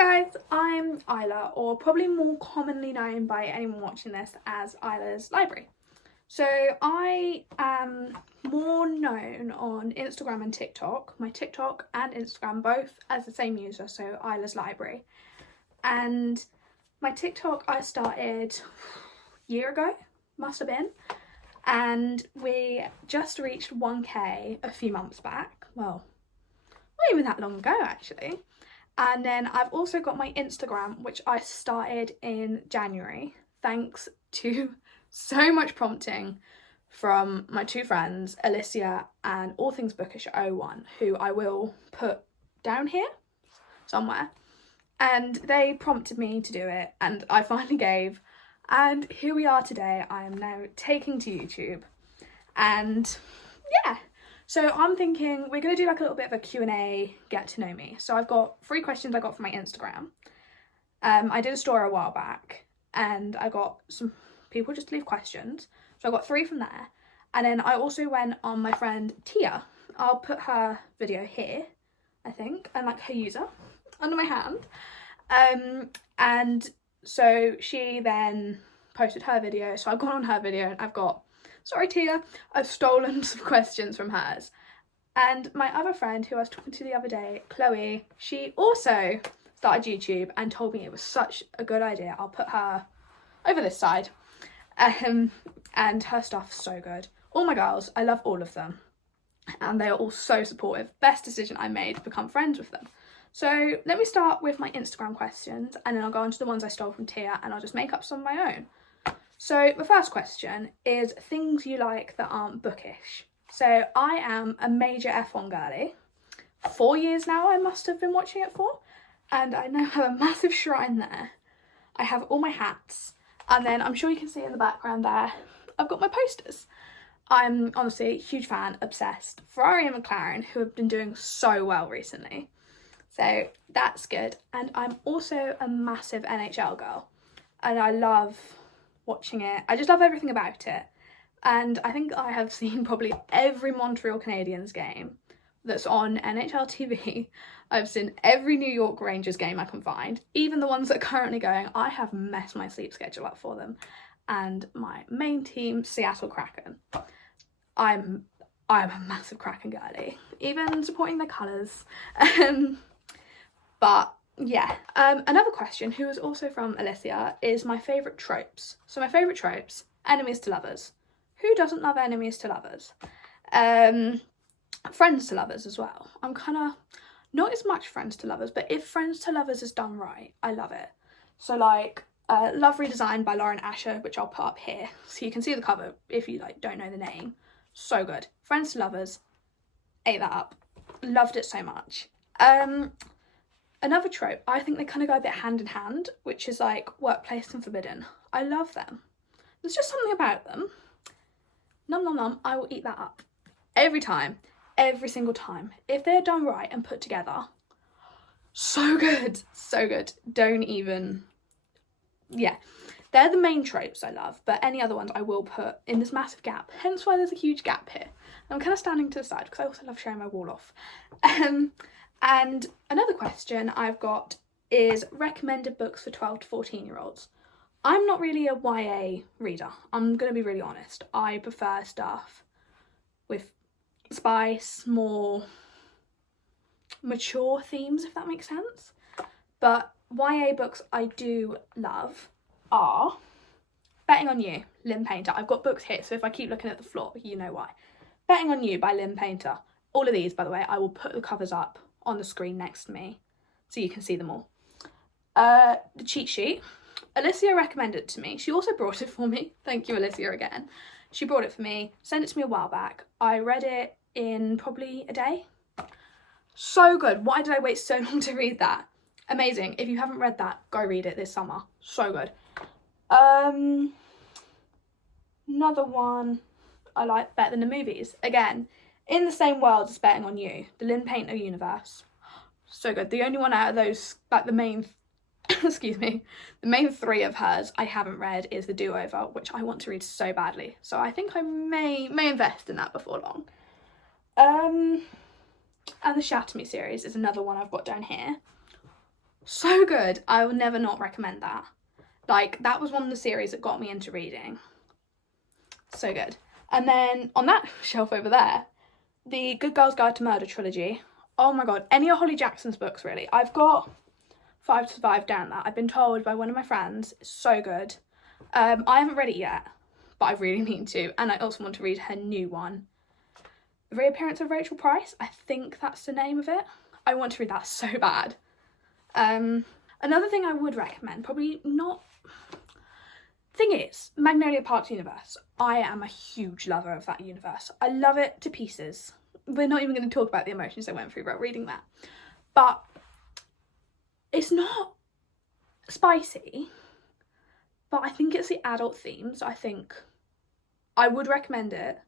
guys, I'm Isla, or probably more commonly known by anyone watching this as Isla's Library. So I am more known on Instagram and TikTok. My TikTok and Instagram both as the same user, so Isla's Library. And my TikTok I started a year ago, must have been. And we just reached 1K a few months back. Well, not even that long ago actually. And then I've also got my Instagram, which I started in January, thanks to so much prompting from my two friends, Alicia and All Things Bookish 01, who I will put down here somewhere. And they prompted me to do it, and I finally gave. And here we are today. I am now taking to YouTube. And yeah. So I'm thinking we're going to do like a little bit of a Q&A, get to know me. So I've got 3 questions I got from my Instagram. I did a story a while back and I got some people just to leave questions. So I got 3 from there. And then I also went on my friend Tia. I'll put her video here, I think, and like her user under my hand. And so she then posted her video. So I've gone on her video and I've got, sorry Tia, I've stolen some questions from hers. And my other friend who I was talking to the other day, Chloe, she also started YouTube and told me it was such a good idea. I'll put her over this side. And her stuff's so good. All my girls, I love all of them. And they are all so supportive. Best decision I made to become friends with them. So let me start with my Instagram questions and then I'll go on to the ones I stole from Tia and I'll just make up some of my own. So the first question is things you like that aren't bookish. So I am a major F1 girly. 4 years now I must have been watching it for. And I now have a massive shrine there. I have all my hats. And then I'm sure you can see in the background there, I've got my posters. I'm honestly a huge fan, obsessed. Ferrari and McLaren, who have been doing so well recently. So that's good. And I'm also a massive NHL girl. And I love watching it. I just love everything about it. And I think I have seen probably every Montreal Canadiens game that's on NHL TV. I've seen every New York Rangers game I can find, even the ones that are currently going. I have messed my sleep schedule up for them. And my main team, Seattle Kraken. I'm a massive Kraken girly, even supporting their colours. But yeah. Another question, who is also from Alicia, is my favourite tropes. So my favourite tropes, enemies to lovers. Who doesn't love enemies to lovers? Friends to lovers as well. I'm kind of, not as much friends to lovers, but if friends to lovers is done right, I love it. So like, Love Redesigned by Lauren Asher, which I'll put up here. So you can see the cover if you like don't know the name. So good. Friends to lovers, ate that up. Loved it so much. Another trope, I think they kind of go a bit hand in hand, which is like Workplace and Forbidden. I love them. There's just something about them. Nom nom nom, I will eat that up. Every time, every single time. If they're done right and put together, so good, so good. Don't even, yeah. They're the main tropes I love, but any other ones I will put in this massive gap, hence why there's a huge gap here. I'm kind of standing to the side because I also love showing my wall off. And another question I've got is recommended books for 12 to 14-year-olds. I'm not really a YA reader. I'm going to be really honest. I prefer stuff with spice, more mature themes, if that makes sense. But YA books I do love are Betting on You, Lynn Painter. I've got books here, so if I keep looking at the floor, you know why. Betting on You by Lynn Painter. All of these, by the way, I will put the covers up on the screen next to me so you can see them all. The Cheat Sheet. Alicia recommended it to me. She also brought it for me. Thank you, Alicia, again. She brought it for me, sent it to me a while back. I read it in probably a day. So good. Why did I wait so long to read that? Amazing. If you haven't read that, go read it this summer. So good. Another one I like, Better Than the Movies. Again, in the same world as Betting on You, the Lynn Painter universe. So good. The only one out of those, like the main, excuse me, the main 3 of hers I haven't read is The Do-Over, which I want to read so badly. So I think I may invest in that before long. And the Shatter Me series is another one I've got down here. So good. I will never not recommend that. Like, that was one of the series that got me into reading. So good. And then on that shelf over there, the Good Girls Guide to Murder trilogy. Oh my god, any of Holly Jackson's books, really. I've got 5 to Survive down that. I've been told by one of my friends, it's so good. I haven't read it yet, but I really need to. And I also want to read her new one. The Reappearance of Rachel Price, I think that's the name of it. I want to read that so bad. Another thing I would recommend, probably not... Thing is, Magnolia Park's universe. I am a huge lover of that universe. I love it to pieces. We're not even going to talk about the emotions I went through about reading that. But it's not spicy, but I think it's the adult themes. I think I would recommend it.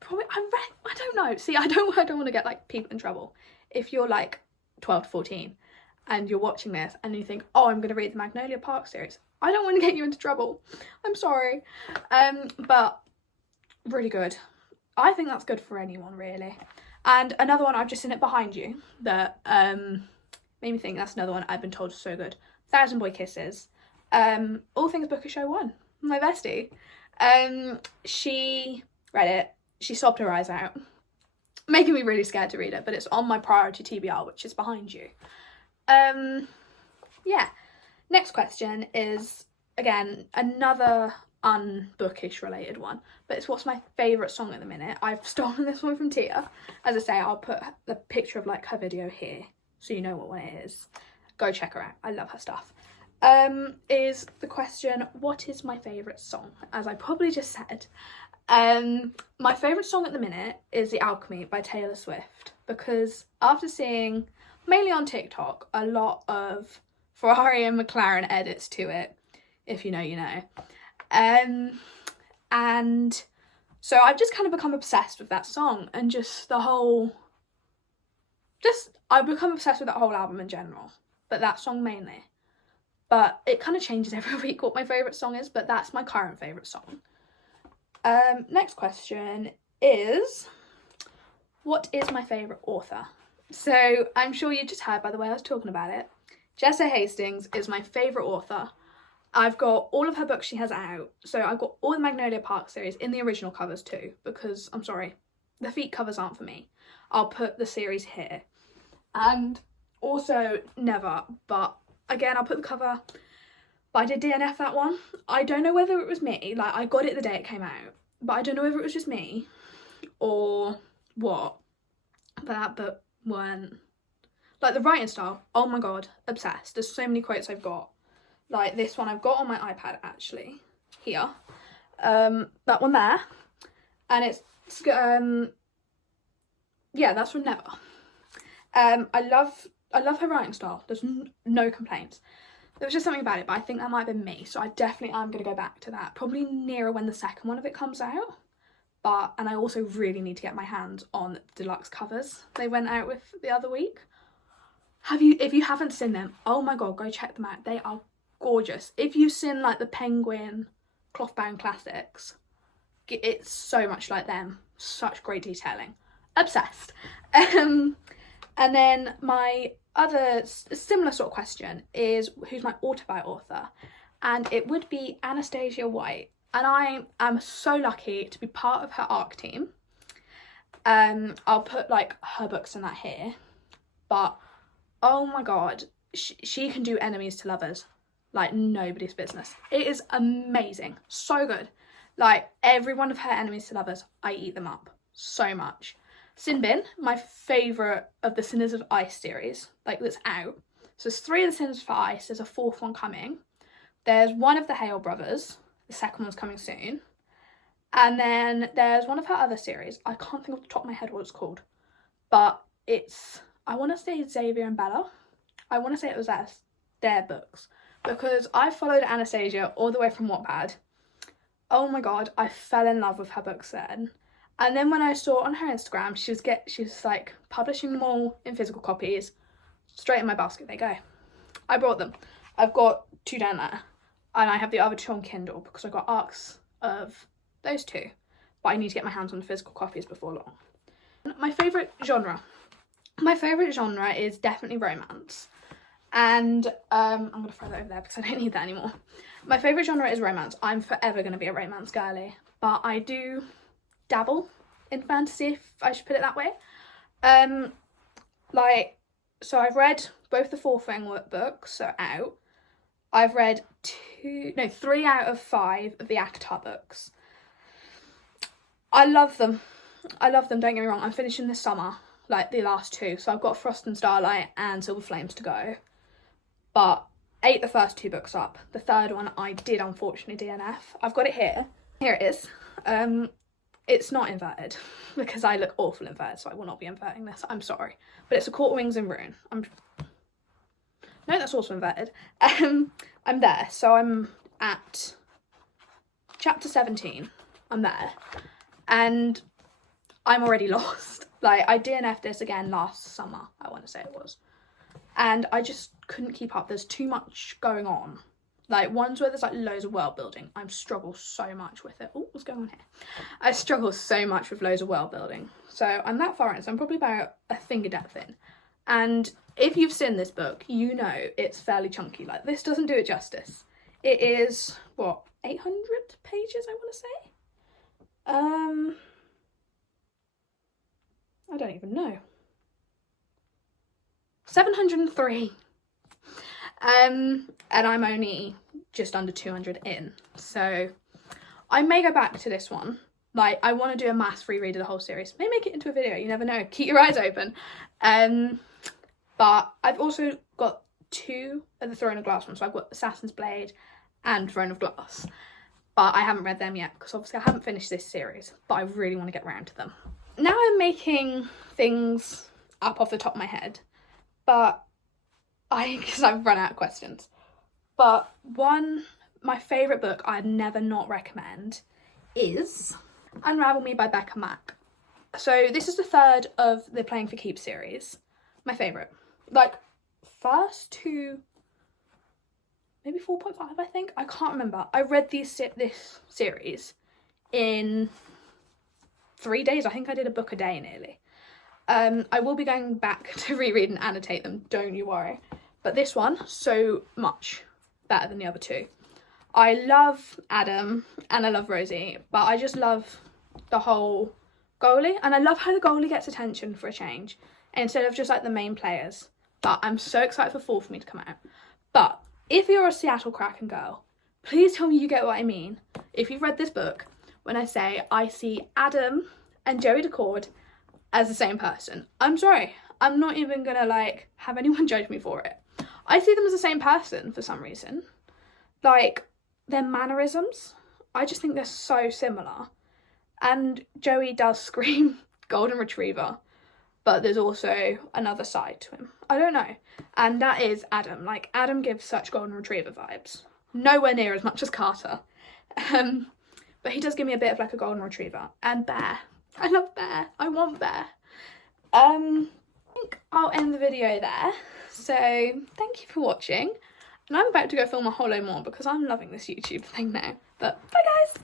Probably, I don't know. See, I don't want to get like people in trouble. If you're like 12 to 14 and you're watching this and you think, oh, I'm going to read the Magnolia Park series, I don't want to get you into trouble. I'm sorry. But really good. I think that's good for anyone, really. And another one, I've just seen it behind you, that made me think that's another one I've been told is so good. Thousand Boy Kisses. All Things Bookish 01, my bestie. She read it. She sobbed her eyes out, making me really scared to read it, but it's on my priority TBR, which is behind you. Yeah. Next question is, again, another unbookish related one, but it's what's my favourite song at the minute. I've stolen this one from Tia. As I say, I'll put the picture of like her video here so you know what one it is. Go check her out. I love her stuff. Is the question, what is my favourite song? As I probably just said, my favourite song at the minute is The Alchemy by Taylor Swift, because after seeing, mainly on TikTok, a lot of Ferrari and McLaren edits to it, if you know, you know. And so I've just kind of become obsessed with that song and just the whole, I've become obsessed with that whole album in general, but that song mainly. But it kind of changes every week what my favourite song is, but that's my current favourite song. Next question is, what is my favourite author? So I'm sure you just heard by the way I was talking about it. Jessa Hastings is my favourite author. I've got all of her books she has out. So I've got all the Magnolia Park series in the original covers too, because I'm sorry, the feet covers aren't for me. I'll put the series here. And also Never, but again, I'll put the cover. But I did DNF that one. I don't know whether it was me, like I got it the day it came out, but I don't know whether it was just me or what. But that book weren't, like the writing style, oh my god, obsessed. There's so many quotes I've got. Like this one I've got on my iPad actually, here. That one there. And it's yeah, that's from Never. I love her writing style. There's no complaints. There was just something about it, but I think that might have been me. So I definitely am going to go back to that. Probably nearer when the second one of it comes out. And I also really need to get my hands on the deluxe covers they went out with the other week. If you haven't seen them, oh my god, go check them out. They are gorgeous. If you've seen like the Penguin cloth bound classics, it's so much like them. Such great detailing. Obsessed. And then my other similar sort of question is, who's my autobi author? And it would be Anastasia White. And I am so lucky to be part of her ARC team. I'll put like her books in that here. But oh my god, she can do enemies to lovers like nobody's business. It is amazing. So good. Like every one of her enemies to lovers, I eat them up so much. Sin Bin, my favourite of the Sinners of Ice series, like that's out. So there's 3 of the Sinners for Ice, there's a 4th one coming. There's one of the Hale brothers, the second one's coming soon. And then there's one of her other series, I can't think off the top of my head what it's called. But it's, I want to say Xavier and Bella. I want to say it was their books. Because I followed Anastasia all the way from Wattpad. Oh my god, I fell in love with her books then. And then when I saw on her Instagram, she was like publishing them all in physical copies. Straight in my basket they go. I brought them. I've got 2 down there. And I have the other 2 on Kindle because I've got ARCs of those 2. But I need to get my hands on the physical copies before long. My favourite genre. My favourite genre is definitely romance. And I'm going to throw that over there because I don't need that anymore. My favourite genre is romance. I'm forever going to be a romance girly. But I do dabble in fantasy, if I should put it that way. So I've read both the 4 framework books are out. I've read 3 out of 5 of the ACOTAR books. I love them. Don't get me wrong. I'm finishing this summer, like the last 2. So I've got Frost and Starlight and Silver Flames to go. But ate the first 2 books up. The 3rd one I did unfortunately DNF. I've got it here. Here it is. It's not inverted because I look awful inverted, so I will not be inverting this. I'm sorry. But it's A Court of Wings and Ruin. No, that's also inverted. I'm there. So I'm at chapter 17. I'm there. And I'm already lost. Like, I DNF'd this again last summer, I want to say it was. And I just couldn't keep up. There's too much going on. Like, ones where there's, like, loads of world building. I struggle so much with it. Oh, what's going on here? I struggle so much with loads of world building. So I'm that far in. So I'm probably about a finger depth in. And if you've seen this book, you know it's fairly chunky. Like, this doesn't do it justice. It is, what, 800 pages, I want to say? I don't even know. 703. And I'm only just under 200 in. So I may go back to this one. Like, I want to do a mass reread of the whole series. May make it into a video, you never know. Keep your eyes open. But I've also got 2 of the Throne of Glass ones. So I've got Assassin's Blade and Throne of Glass. But I haven't read them yet because obviously I haven't finished this series. But I really want to get around to them. Now I'm making things up off the top of my head. But because I've run out of questions. But my favourite book I'd never not recommend is Unravel Me by Becca Mack. So this is the 3rd of the Playing for Keeps series. My favourite. Like, first to maybe 4.5, I think. I can't remember. I read this series in 3 days. I think I did a book a day nearly. I will be going back to reread and annotate them, don't you worry. But this one, so much better than the other 2. I love Adam and I love Rosie, but I just love the whole goalie. And I love how the goalie gets attention for a change instead of just like the main players. But I'm so excited for fall for me to come out. But if you're a Seattle Kraken girl, please tell me you get what I mean. If you've read this book, when I say I see Adam and Joey Decord as the same person. I'm sorry. I'm not even gonna like have anyone judge me for it. I see them as the same person for some reason. Like, their mannerisms, I just think they're so similar. And Joey does scream golden retriever, but there's also another side to him. I don't know. And that is Adam. Like, Adam gives such golden retriever vibes. Nowhere near as much as Carter. But he does give me a bit of like a golden retriever. And Bear. I love Bear. I want Bear. I think I'll end the video there. So thank you for watching. And I'm about to go film a whole load more because I'm loving this YouTube thing now. But bye guys.